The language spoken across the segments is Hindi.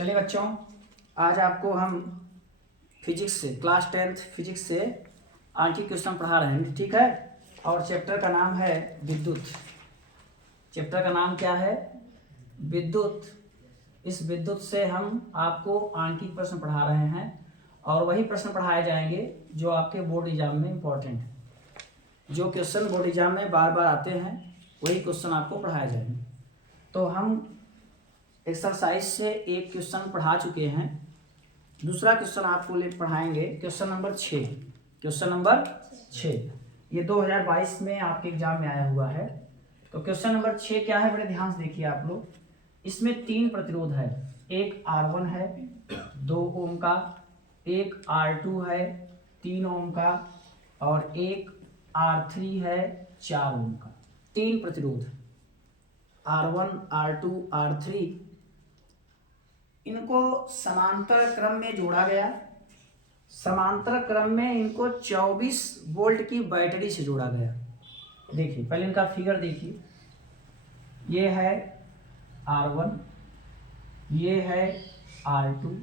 चलिए बच्चों, आज आपको हम फिजिक्स से क्लास 10th फिजिक्स से आंशिक क्वेश्चन पढ़ा रहे हैं, ठीक है। और चैप्टर का नाम है विद्युत। चैप्टर का नाम क्या है? विद्युत। इस विद्युत से हम आपको आंशिक प्रश्न पढ़ा रहे हैं और वही प्रश्न पढ़ाए जाएंगे जो आपके बोर्ड एग्जाम में इम्पोर्टेंट है। जो क्वेश्चन बोर्ड एग्जाम में बार बार आते हैं वही क्वेश्चन आपको पढ़ाए जाएंगे। तो हम एक्सरसाइज से एक क्वेश्चन पढ़ा चुके हैं, दूसरा क्वेश्चन आपको पढ़ाएंगे क्वेश्चन नंबर 6। क्वेश्चन नंबर 6 ये 2022 में आपके एग्जाम में आया हुआ है। तो क्वेश्चन नंबर 6 क्या है, बड़े ध्यान से देखिए आप लोग। इसमें 3 प्रतिरोध है, एक R1 है 2 ओम का, एक R2 है 3 ओम का और एक R3 है 4 ओम का। 3 प्रतिरोध R1, R2, R3 इनको समांतर क्रम में जोड़ा गया। समांतर क्रम में इनको 24 वोल्ट की बैटरी से जोड़ा गया। देखिए पहले इनका फिगर देखिए, ये है R1, ये है R2,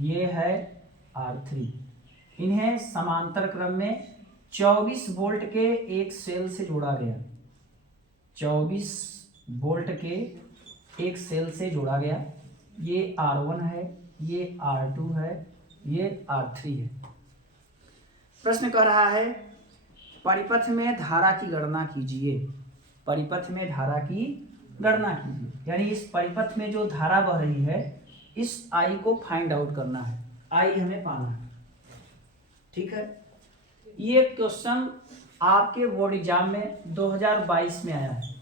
ये है R3। इन्हें समांतर क्रम में 24 वोल्ट के एक सेल से जोड़ा गया। 24 वोल्ट के एक सेल से जोड़ा गया। ये R1 है, ये R2 है, ये R3 है। प्रश्न कह रहा है परिपथ में धारा की गणना कीजिए। परिपथ में धारा की गणना कीजिए, यानी इस परिपथ में जो धारा बह रही है इस I को फाइंड आउट करना है, I हमें पाना है, ठीक है। ये क्वेश्चन आपके बोर्ड एग्जाम में 2022 में आया है।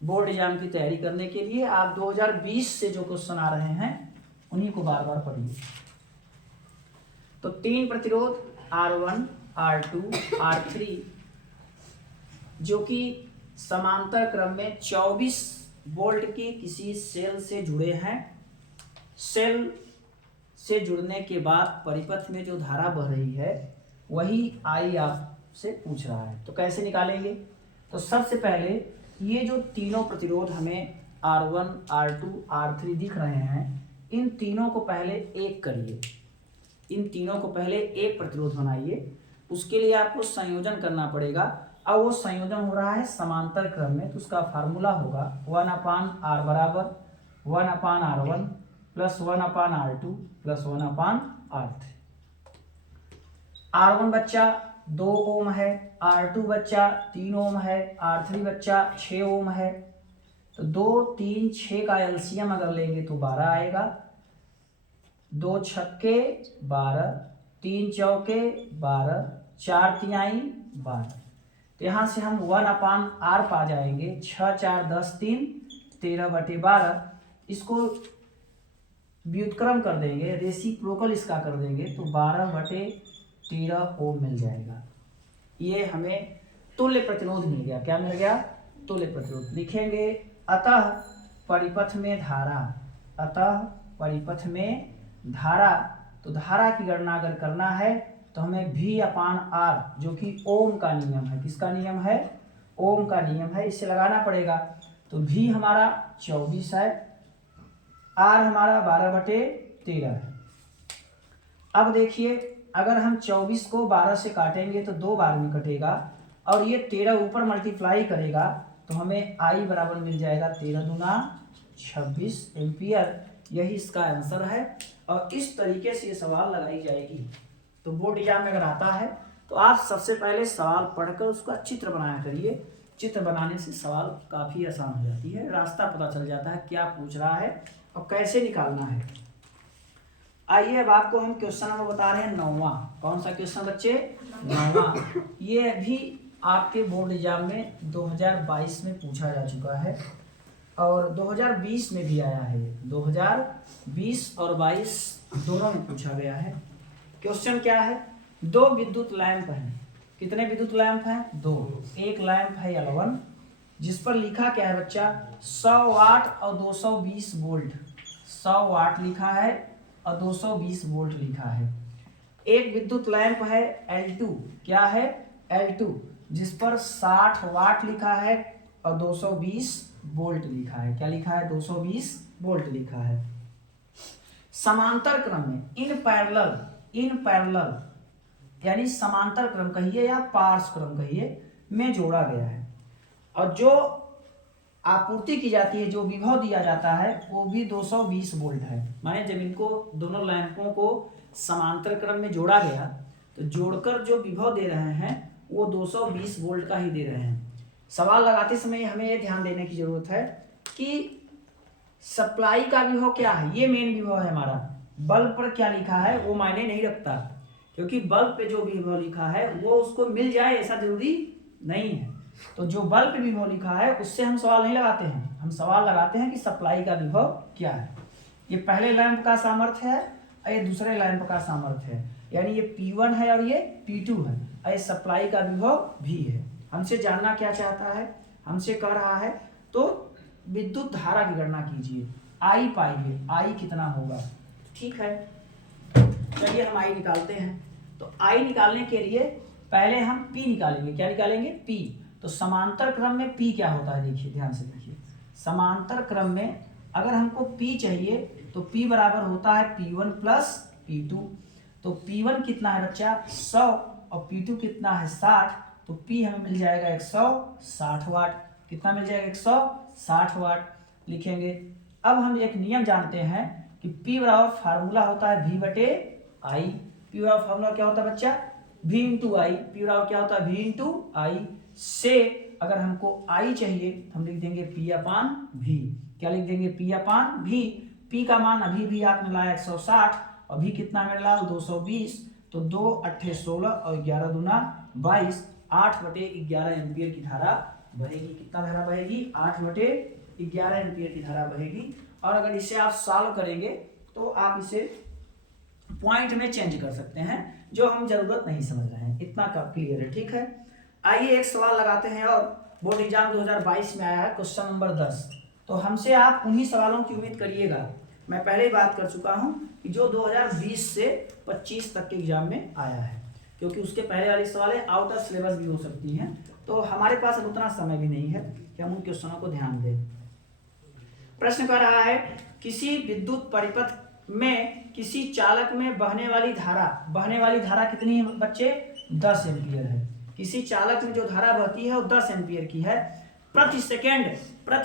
बोर्ड एग्जाम की तैयारी करने के लिए आप 2020 से जो क्वेश्चन आ रहे हैं उन्हीं को बार बार पढ़िए। तो 3 प्रतिरोध R1, R2, R3 जो कि समांतर क्रम में 24 वोल्ट के किसी सेल से जुड़े हैं। सेल से जुड़ने के बाद परिपथ में जो धारा बह रही है वही I आपसे पूछ रहा है। तो कैसे निकालेंगे? तो सबसे पहले ये जो तीनों प्रतिरोध हमें R1, R2, R3 दिख रहे हैं, इन तीनों को पहले एक करिए। इन तीनों को पहले एक प्रतिरोध बनाइए। उसके लिए आपको संयोजन करना पड़ेगा। अब वो संयोजन हो रहा है समांतर क्रम में, तो उसका फार्मूला होगा 1/R बराबर 1/R1 plus 1/R2 plus 1/R3। R1 बच्चा 2 ओम है, R2 बच्चा 3 ओम है, R3 बच्चा 6 ओम है। तो 2, 3, 6 का एलसीएम अगर लेंगे तो 12 आएगा। 2 छक्के 12, 3 चौके 12, 4 तिहाई 12। तो यहाँ से हम 1/R पा जाएंगे। 6, 4, 10, 3, 13/12। इसको व्युत्क्रम कर देंगे, रेसिप्रोकल इसका कर देंगे तो 12/13 ओम मिल जाएगा। ये हमें तुल्य प्रतिरोध मिल गया। क्या मिल गया? तुल्य प्रतिरोध। लिखेंगे अतः परिपथ में धारा। अतः परिपथ में धारा, तो धारा की गणना अगर करना है तो हमें V/R जो कि ओम का नियम है। किसका नियम है? ओम का नियम है, इससे लगाना पड़ेगा। तो V हमारा 24 है, R हमारा 12/13 है। अब देखिए अगर हम 24 को 12 से काटेंगे तो 2 बार में कटेगा और ये 13 ऊपर मल्टीप्लाई करेगा तो हमें I बराबर मिल जाएगा 13 दूना 26 एम्पियर। यही इसका आंसर है और इस तरीके से ये सवाल लगाई जाएगी। तो बोर्ड एग्जाम में अगर आता है तो आप सबसे पहले सवाल पढ़कर उसका चित्र बनाया करिए। चित्र बनाने से सवाल काफ़ी आसान हो जाती है, रास्ता पता चल जाता है क्या पूछ रहा है और कैसे निकालना है। आइए अब आपको हम क्वेश्चन नंबर बता रहे हैं 9वां। कौन सा क्वेश्चन बच्चे? 9वां। ये भी आपके बोर्ड एग्जाम में 2022 में पूछा जा चुका है और 2020 में भी आया है। 2020 और 22 दोनों में पूछा गया है। क्वेश्चन क्या है? 2 विद्युत लैंप हैं। कितने विद्युत लैंप हैं? 2। एक लैंप है L1 जिस पर लिखा क्या है बच्चा? 100 वाट और 220 वोल्ट। 100 वाट लिखा है और 220 वोल्ट लिखा है। एक विद्युत लैंप है L2। क्या है? L2 जिस पर 60 वाट लिखा है और 220 वोल्ट लिखा है। क्या लिखा है? 220 वोल्ट लिखा है। समांतर क्रम में, इन पैरेलल यानी समांतर क्रम कहिए या पार्श्व क्रम कहिए में जोड़ा गया है, और जो आपूर्ति की जाती है, जो विभव दिया जाता है वो भी 220 वोल्ट है। माने जब इनको दोनों लैंपों को समांतर क्रम में जोड़ा गया तो जोड़कर जो विभव दे रहे हैं वो 220 वोल्ट का ही दे रहे हैं। सवाल लगाते समय हमें ये ध्यान देने की जरूरत है कि सप्लाई का विभव क्या है, ये मेन विभव है हमारा। बल्ब पर क्या लिखा है वो मायने नहीं रखता, क्योंकि बल्ब पे जो विभव लिखा है वो उसको मिल जाए ऐसा जरूरी नहीं है। तो जो बल्ब पे विभव लिखा है उससे हम सवाल नहीं लगाते हैं, हम सवाल लगाते हैं कि सप्लाई का विभव क्या है। ये पहले लैंप का सामर्थ्य है और ये दूसरे लैंप का सामर्थ्य है, यानी ये P1 है और ये P2 है, और ये सप्लाई का विभव भी है। हमसे जानना क्या चाहता है, हमसे कह रहा है तो विद्युत धारा की गणना कीजिए, I पाइए, I कितना होगा। ठीक है, चलिए हम I निकालते हैं। तो I निकालने के लिए पहले हम P निकालेंगे। क्या निकालेंगे? P। तो समांतर क्रम में P क्या होता है, देखिए ध्यान से देखिए। समांतर क्रम में अगर हमको P चाहिए तो P बराबर होता है P1 प्लस P2। तो P1 कितना है बच्चा? 100, और P2 कितना है? 60। तो P हमें मिल जाएगा 160 वाट। कितना मिल जाएगा? 160 वाट लिखेंगे। अब हम एक नियम जानते हैं कि P बराबर फार्मूला होता है V बटे I। P बराबर फार्मूला क्या होता है बच्चा? V इंटू आई। P बराबर क्या होता है? V इंटू आई। से अगर हमको I चाहिए हम लिख देंगे P अपान V। क्या लिख देंगे? P अपान V। P का मान अभी भी आपने लाया 160, और V कितना मिला? 220। तो 2 8 16 और 11 दूना 22, 8 बटे 11 एम्पियर की धारा बहेगी। कितना धारा बहेगी? 8 बटे 11 एम्पियर की धारा बहेगी। और अगर इसे आप सॉल्व करेंगे तो आप इसे पॉइंट में चेंज कर सकते हैं, जो हम जरूरत नहीं समझ रहे हैं। इतना का क्लियर है? ठीक है, आइए एक सवाल लगाते हैं और बोर्ड एग्जाम 2022 में आया है क्वेश्चन नंबर 10। तो हमसे आप उन्हीं सवालों की उम्मीद करिएगा। मैं पहले ही बात कर चुका हूं कि जो 2020 से 25 तक के एग्जाम में आया है, क्योंकि उसके पहले वाली सवालें आउट ऑफ सिलेबस भी हो सकती हैं। तो हमारे पास अब उतना समय भी नहीं है कि हम उन क्वेश्चनों को ध्यान दें। प्रश्न कर रहा है किसी विद्युत परिपथ में किसी चालक में बहने वाली धारा कितनी है बच्चे? 10 एम्पियर है। किसी चालक में जो धारा बहती है वो 10 एम्पियर की है। प्रति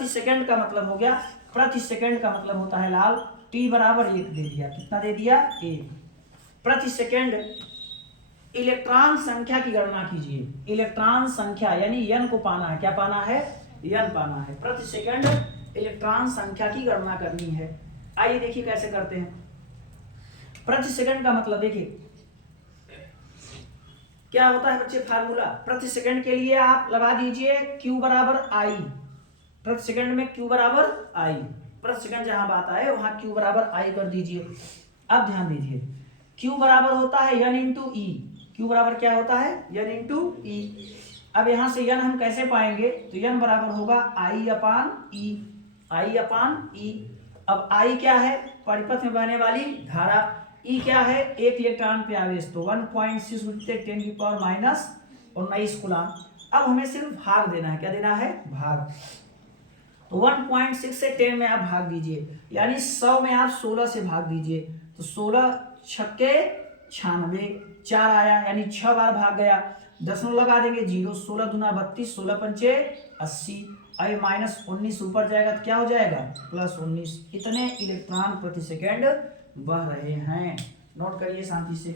सेकंड का मतलब हो गया, प्रति सेकंड का मतलब होता है लाल, T बराबर 1 दे दिया। कितना दे दिया? 1 प्रति सेकंड। इलेक्ट्रॉन संख्या की गणना कीजिए। इलेक्ट्रॉन संख्या यानी N को पाना है। क्या पाना है? N पाना है। प्रति सेकंड इलेक्ट्रॉन संख्या की गणना करनी है। आइए देखिए कैसे करते हैं। प्रति सेकंड का मतलब देखिए क्या होता है बच्चे, फार्मूला। प्रति सेकंड के लिए आप लगा दीजिए Q बराबर I। प्रति सेकंड में Q बराबर I, प्रति सेकंड जहां बात आए वहां Q बराबर I कर दीजिए। अब ध्यान दीजिए Q बराबर होता है N इंटू ई। Q बराबर क्या होता है? N इंटू ई। अब यहां से N हम कैसे पाएंगे? तो N बराबर होगा I अपान ई। I अपान ई। अब I क्या है? परिपथ में बहने वाली धारा। E क्या है? 1 इलेक्ट्रॉन पे आवेश। तो 1.6 × 10⁻⁹ कूलम। अब हमें सिर्फ भाग देना है। क्या देना है? भाग। तो 1.6 से 10 में आप भाग दीजिए, यानी 100 में आप 16 से भाग दीजिए। तो 16 छक्के 96, 4 आया, यानी 6 बार भाग गया। दशमलव लगा देंगे 0, 16 दूना 32, 16 पंचे 80, और -19 ऊपर जाएगा तो क्या हो जाएगा? +19। इतने इलेक्ट्रॉन प्रति सेकेंड बह रहे हैं। नोट करिए शांति से।